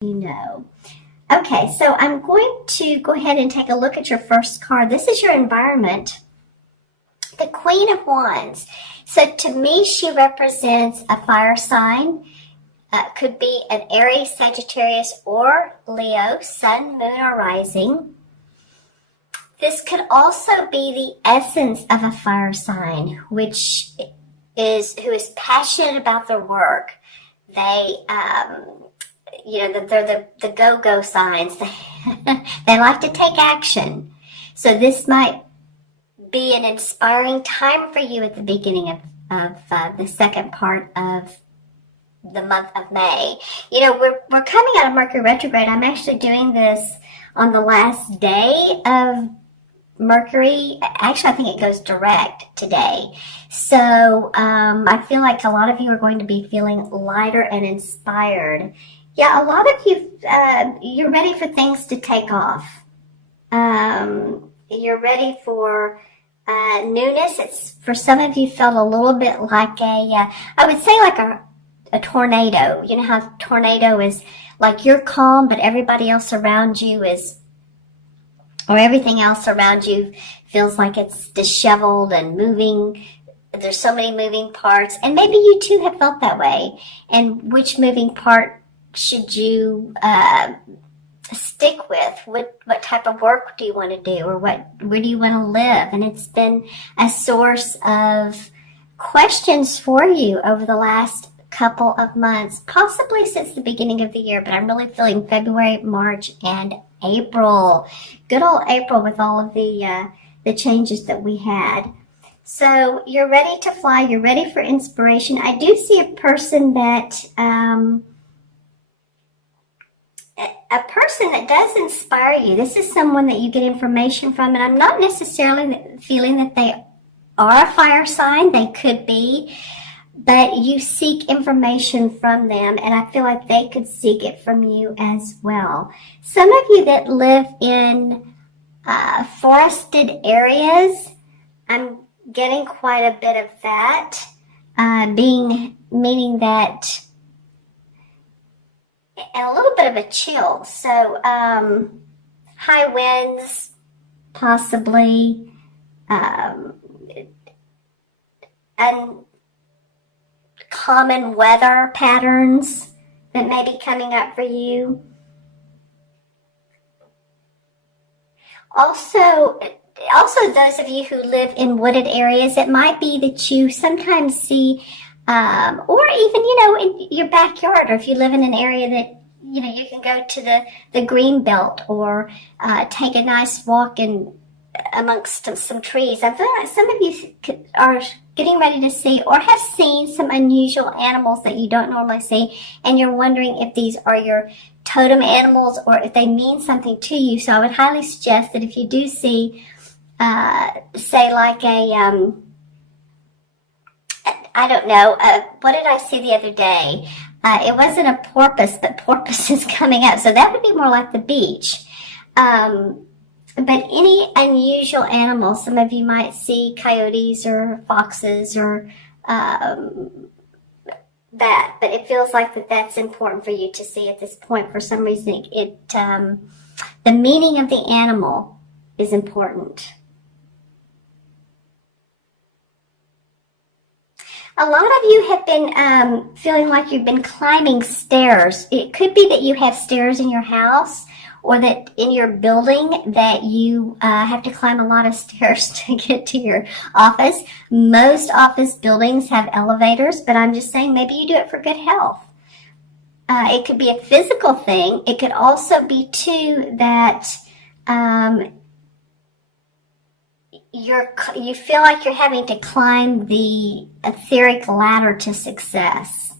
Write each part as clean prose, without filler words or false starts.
you know. Okay, so I'm going to go ahead and take a look at your first card. This is your environment, the Queen of Wands. So to me, she represents a fire sign. Could be an Aries, Sagittarius, or Leo, sun, moon, or rising. This could also be the essence of a fire sign, which is who is passionate about their work. They, they're the go-go signs. They like to take action. So this might be an inspiring time for you at the beginning of the second part of the month of May. You know, we're coming out of Mercury retrograde. I'm actually doing this on the last day of Mercury. Actually, I think it goes direct today. So I feel like a lot of you are going to be feeling lighter and inspired. Yeah, a lot of you, you're ready for things to take off. You're ready for newness. It's, for some of you, felt a little bit like I would say like a tornado. You know how tornado is like you're calm, but everybody else around you is, or everything else around you feels like it's disheveled and moving. There's so many moving parts, and maybe you too have felt that way. And which moving part should you stick with? What type of work do you want to do, or where do you want to live? And it's been a source of questions for you over the last couple of months, possibly since the beginning of the year, but I'm really feeling February, March, and April. Good old April with all of the changes that we had. So you're ready to fly. You're ready for inspiration. I do see a person that does inspire you. This is someone that you get information from, and I'm not necessarily feeling that they are a fire sign. They could be, but you seek information from them, and I feel like they could seek it from you as well. Some of you that live in forested areas, I'm getting quite a bit of that, meaning that, and a little bit of a chill. So high winds, possibly, uncommon weather patterns that may be coming up for you. Also those of you who live in wooded areas, it might be that you sometimes see, or even, in your backyard, or if you live in an area that, you can go to the green belt, or take a nice walk amongst some trees. I feel like some of you are getting ready to see or have seen some unusual animals that you don't normally see, and you're wondering if these are your totem animals or if they mean something to you. So I would highly suggest that if you do see, say like a, I don't know, what did I see the other day? It wasn't a porpoise, but porpoise is coming up. So that would be more like the beach. But any unusual animals, some of you might see coyotes or foxes or that, but it feels like that's important for you to see at this point. For some reason, the meaning of the animal is important. A lot of you have been feeling like you've been climbing stairs. It could be that you have stairs in your house, or that in your building that you have to climb a lot of stairs to get to your office. Most office buildings have elevators, but I'm just saying maybe you do it for good health. It could be a physical thing. It could also be, too, that you feel like you're having to climb the etheric ladder to success.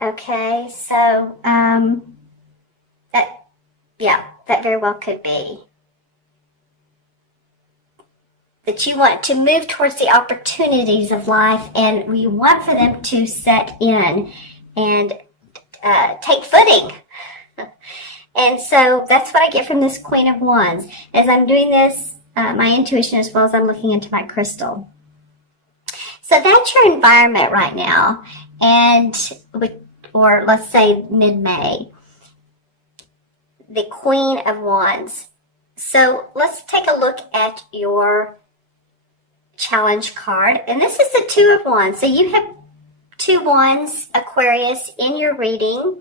Okay, so that very well could be. That you want to move towards the opportunities of life, and you want for them to set in and take footing. And so that's what I get from this Queen of Wands. As I'm doing this, my intuition, as well as I'm looking into my crystal. So that's your environment right now. And or let's say mid-May. The Queen of Wands. So let's take a look at your challenge card. And this is the Two of Wands. So you have 2 wands, Aquarius, in your reading.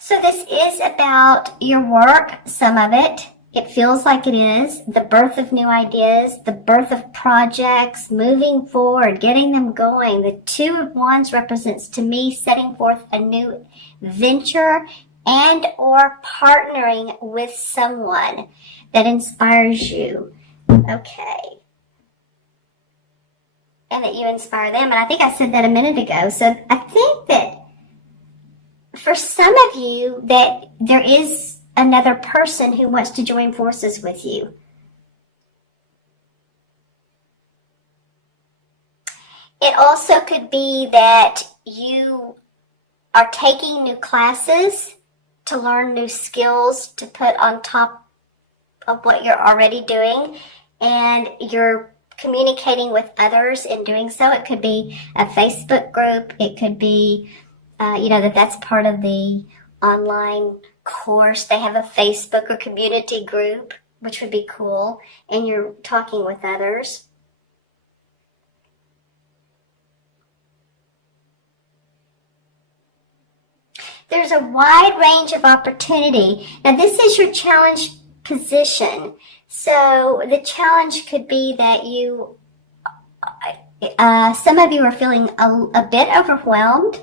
So this is about your work, some of it. It feels like it is. The birth of new ideas, the birth of projects, moving forward, getting them going. The Two of Wands represents, to me, setting forth a new venture and or partnering with someone that inspires you. Okay. And that you inspire them. And I think I said that a minute ago. So I think that for some of you that there is another person who wants to join forces with you. It also could be that you are taking new classes to learn new skills to put on top of what you're already doing, and you're communicating with others in doing so. It could be a Facebook group. It could be, that's part of the online course. They have a Facebook or community group, which would be cool, and you're talking with others. There's a wide range of opportunity. Now, this is your challenge position. So the challenge could be that some of you are feeling a bit overwhelmed,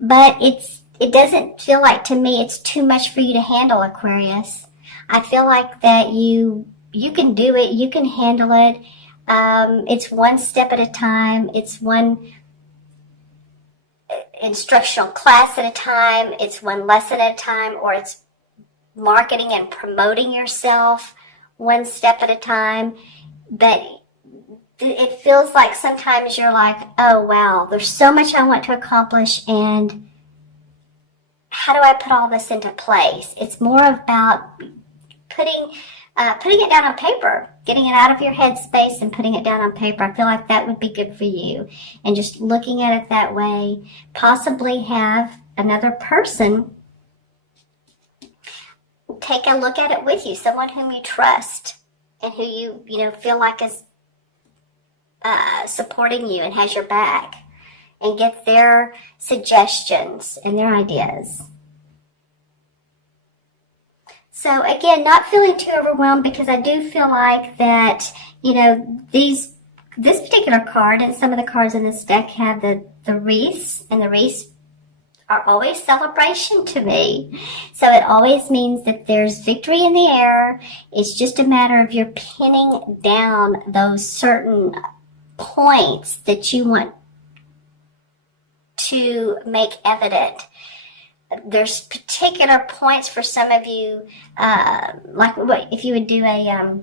but it doesn't feel like, to me, it's too much for you to handle, Aquarius. I feel like that you can do it, you can handle it. It's one step at a time. It's one instructional class at a time. It's one lesson at a time, or it's marketing and promoting yourself one step at a time. But it feels like sometimes you're like, oh wow, there's so much I want to accomplish, and how do I put all this into place? It's more about putting it down on paper, getting it out of your head space and putting it down on paper. I feel like that would be good for you. And just looking at it that way, possibly have another person take a look at it with you, someone whom you trust and who you feel like is supporting you and has your back, and get their suggestions and their ideas. So again, not feeling too overwhelmed, because I do feel like that, this particular card and some of the cards in this deck have the wreaths, and the wreaths are always celebration to me. So it always means that there's victory in the air. It's just a matter of you're pinning down those certain points that you want to make evident. There's particular points for some of you, like if you would do a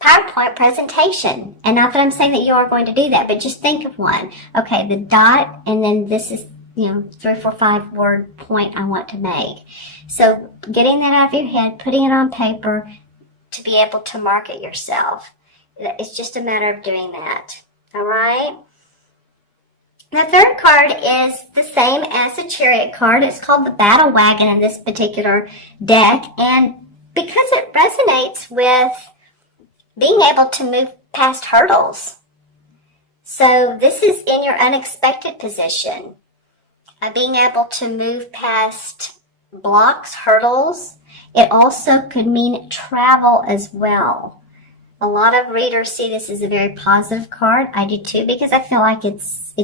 PowerPoint presentation. And not that I'm saying that you are going to do that, but just think of one. Okay, the dot, and then this is, 3, 4, 5 word point I want to make. So getting that out of your head, putting it on paper to be able to market yourself. It's just a matter of doing that. All right? The third card is the same as the Chariot card. It's called the Battle Wagon in this particular deck. And because it resonates with being able to move past hurdles. So this is in your unexpected position. Being able to move past blocks, hurdles. It also could mean travel as well. A lot of readers see this as a very positive card. I do too, because I feel like it's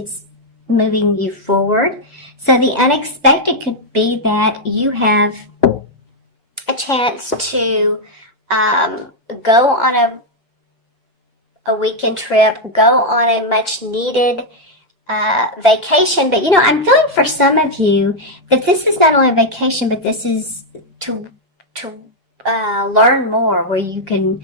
moving you forward. So the unexpected could be that you have a chance to go on a weekend trip, go on a much needed vacation. But I'm feeling for some of you that this is not only a vacation, but this is to learn more, where you can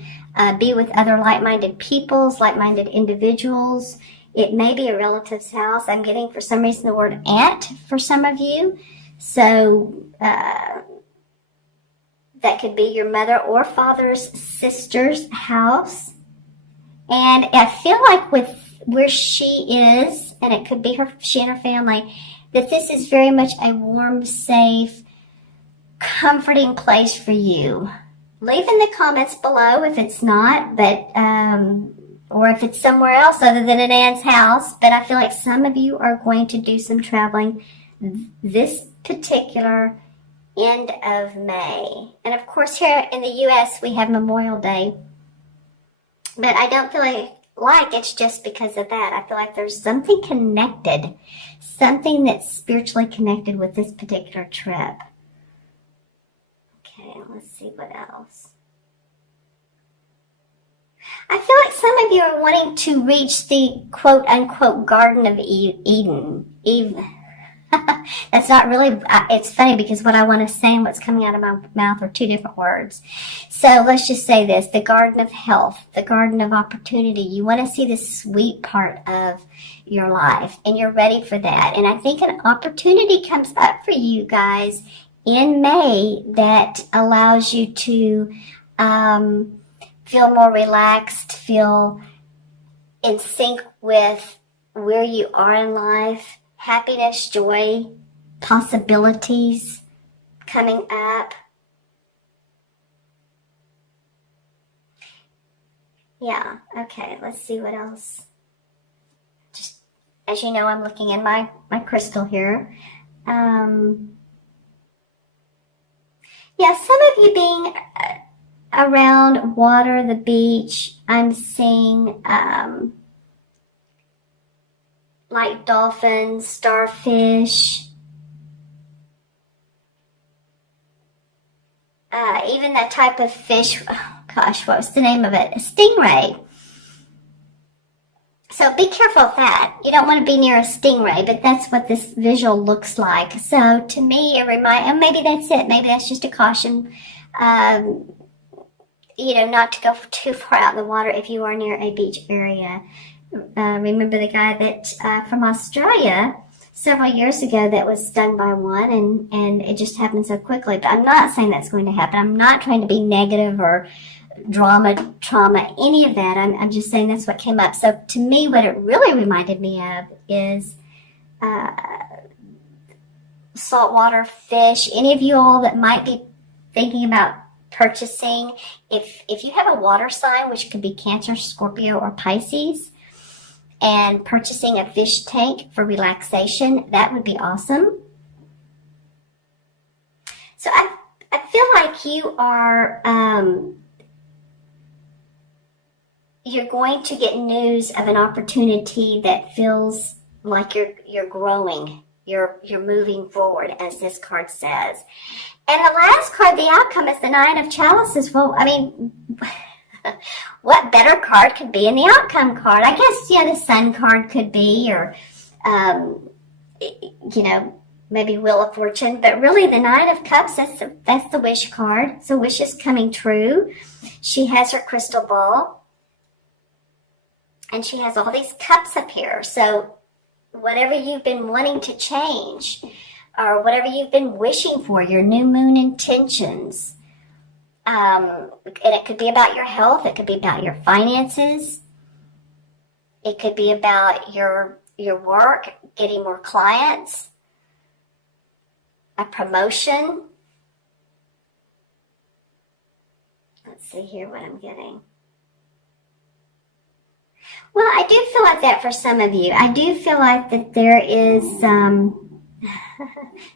be with other like-minded peoples, like-minded individuals. It may be a relative's house. I'm getting, for some reason, the word aunt for some of you. So that could be your mother or father's sister's house. And I feel like with where she is, and it could be she and her family, that this is very much a warm, safe, comforting place for you. Leave in the comments below if it's not, but or if it's somewhere else other than at Anne's house. But I feel like some of you are going to do some traveling this particular end of May. And of course, here in the U.S., we have Memorial Day. But I don't feel like it's just because of that. I feel like there's something connected, something that's spiritually connected with this particular trip. Okay, let's see what else. I feel like some of you are wanting to reach the quote-unquote Garden of Eden. That's not really, it's funny because what I want to say and what's coming out of my mouth are two different words. So let's just say this, the Garden of Health, the Garden of Opportunity. You want to see the sweet part of your life, and you're ready for that. And I think an opportunity comes up for you guys in May that allows you to feel more relaxed, feel in sync with where you are in life, happiness, joy, possibilities coming up. Yeah, okay, let's see what else. Just, as you know, I'm looking in my crystal here. Yeah, some of you being around water, the beach. I'm seeing like dolphins, starfish, even that type of fish. Oh gosh, what was the name of it? A stingray. So be careful of that. You don't want to be near a stingray, but that's what this visual looks like. So to me, it reminds, and maybe that's it. Maybe that's just a caution, you know, not to go too far out in the water if you are near a beach area. Remember the guy that from Australia several years ago that was stung by one, and it just happened so quickly. But I'm not saying that's going to happen. I'm not trying to be negative or drama, trauma, any of that. I'm just saying that's what came up. So to me, what it really reminded me of is saltwater fish. Any of you all that might be thinking about purchasing, if you have a water sign, which could be Cancer, Scorpio, or Pisces, and purchasing a fish tank for relaxation, that would be awesome. So I feel like you are you're going to get news of an opportunity that feels like you're growing, you're moving forward, as this card says. And the last card, the outcome, is the Nine of Chalices. Well, I mean, what better card could be in the outcome card? I guess, yeah, the Sun card could be, or, you know, maybe Wheel of Fortune. But really, the Nine of Cups, that's the wish card. So wish is coming true. She has her crystal ball. And she has all these cups up here. So whatever you've been wanting to change, or whatever you've been wishing for, your new moon intentions, and it could be about your health, it could be about your finances, it could be about your work, getting more clients, a promotion. Let's see here what I'm getting. Well, I do feel like that for some of you. I do feel like that there is,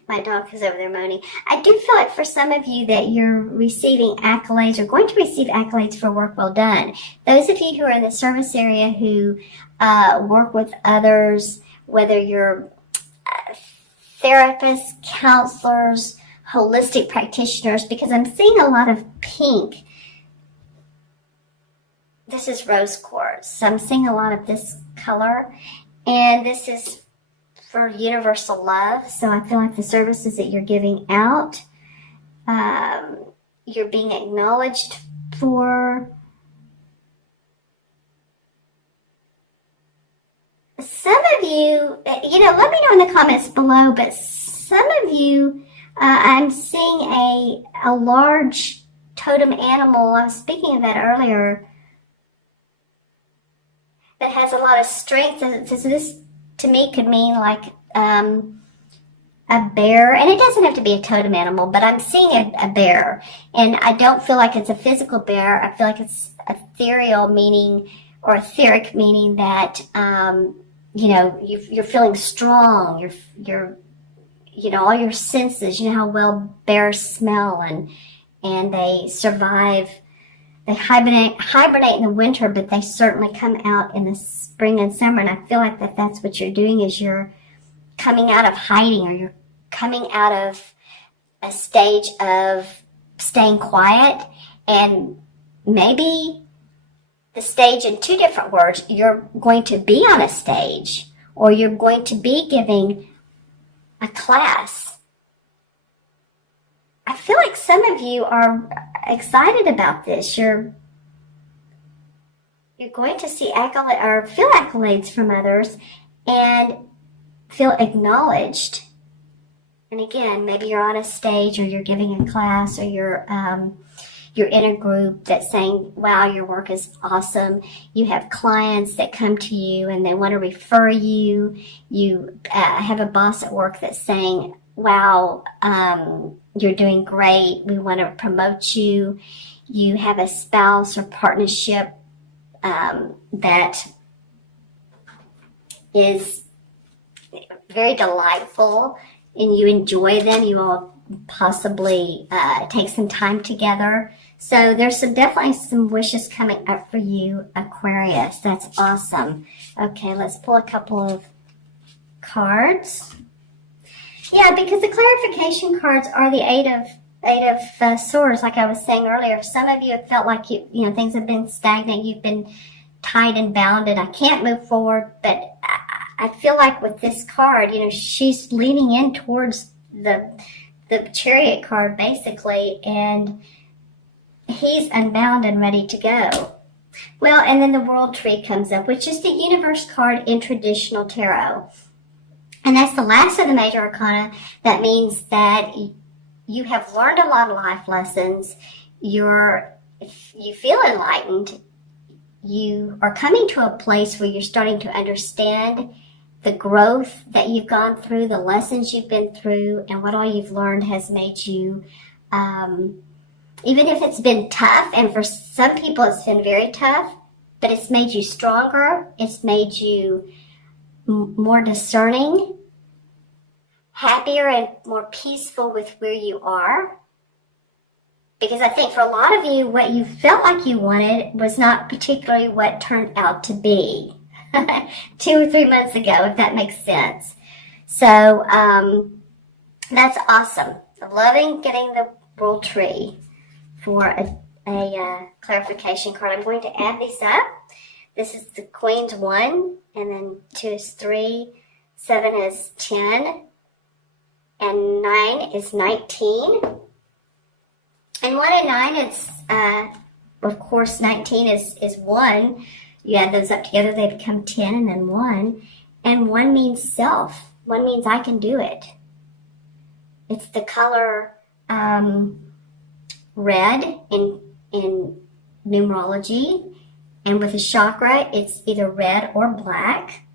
my dog is over there moaning. I do feel like for some of you that you're receiving accolades, or going to receive accolades for work well done. Those of you who are in the service area who work with others, whether you're therapists, counselors, holistic practitioners, because I'm seeing a lot of pink. This is rose quartz, so I'm seeing a lot of this color, and this is for universal love. So I feel like the services that you're giving out, you're being acknowledged for. Some of you, you know, let me know in the comments below, but some of you, I'm seeing a large totem animal. I was speaking of that earlier. that has a lot of strength. And so this, to me, could mean like a bear. And it doesn't have to be a totem animal, but I'm seeing a bear. And I don't feel like it's a physical bear. I feel like it's ethereal, meaning, or etheric, meaning that, you know, you're feeling strong. You're you know, all your senses. You know how well bears smell, and they survive. They hibernate in the winter, but they certainly come out in the spring and summer. And I feel like that's what you're doing, is you're coming out of hiding, or you're coming out of a stage of staying quiet. And maybe the stage, in two different words, you're going to be on a stage, or you're going to be giving a class. I feel like some of you are excited about this. You're going to see accolade, or feel accolades from others, and feel acknowledged. And again, maybe you're on a stage, or you're giving a class, or you're in a group that's saying, wow, your work is awesome. You have clients that come to you and they want to refer you. You have a boss at work that's saying, wow, you're doing great. We want to promote you. You have a spouse or partnership that is very delightful, and you enjoy them. You all possibly take some time together. So there's definitely some wishes coming up for you, Aquarius. That's awesome. Okay, let's pull a couple of cards. Yeah, because the clarification cards are the Eight of Swords, like I was saying earlier. Some of you have felt like you know things have been stagnant. You've been tied and bounded. I can't move forward, but I feel like with this card, you know, she's leaning in towards the Chariot card, basically, and he's unbound and ready to go. Well, and then the World Tree comes up, which is the Universe card in traditional tarot. And that's the last of the major arcana. That means that you have learned a lot of life lessons. You feel enlightened. You are coming to a place where you're starting to understand the growth that you've gone through, the lessons you've been through, and what all you've learned has made you, even if it's been tough, and for some people it's been very tough, but it's made you stronger. It's made you more discerning, happier, and more peaceful with where you are. Because I think for a lot of you, what you felt like you wanted was not particularly what turned out to be 2 or 3 months ago, if that makes sense. So that's awesome. Loving getting the World Tree for a clarification card. I'm going to add these up. This is the Queen's 1, and then 2 is 3, 7 is 10, and 9 is 19. And 1 and 9, it's, of course, 19 is 1. You add those up together, they become 10 and then 1. And 1 means self. 1 means I can do it. It's the color red in numerology. And with a chakra, it's either red or black.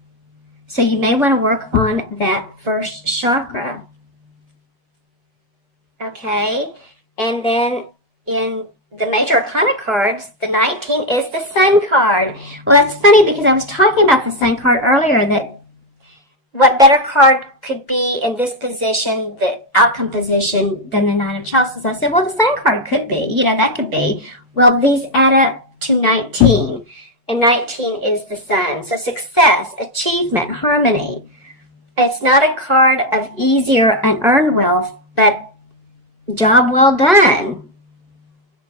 So you may want to work on that first chakra. Okay. And then in the major arcana cards, the 19 is the Sun card. Well, that's funny because I was talking about the Sun card earlier, that what better card could be in this position, the outcome position, than the Nine of Chalices. I said, well, the Sun card could be, you know, that could be. Well, these add up to 19, and 19 is the Sun. So success, achievement, harmony. It's not a card of easy or unearned wealth, but job well done.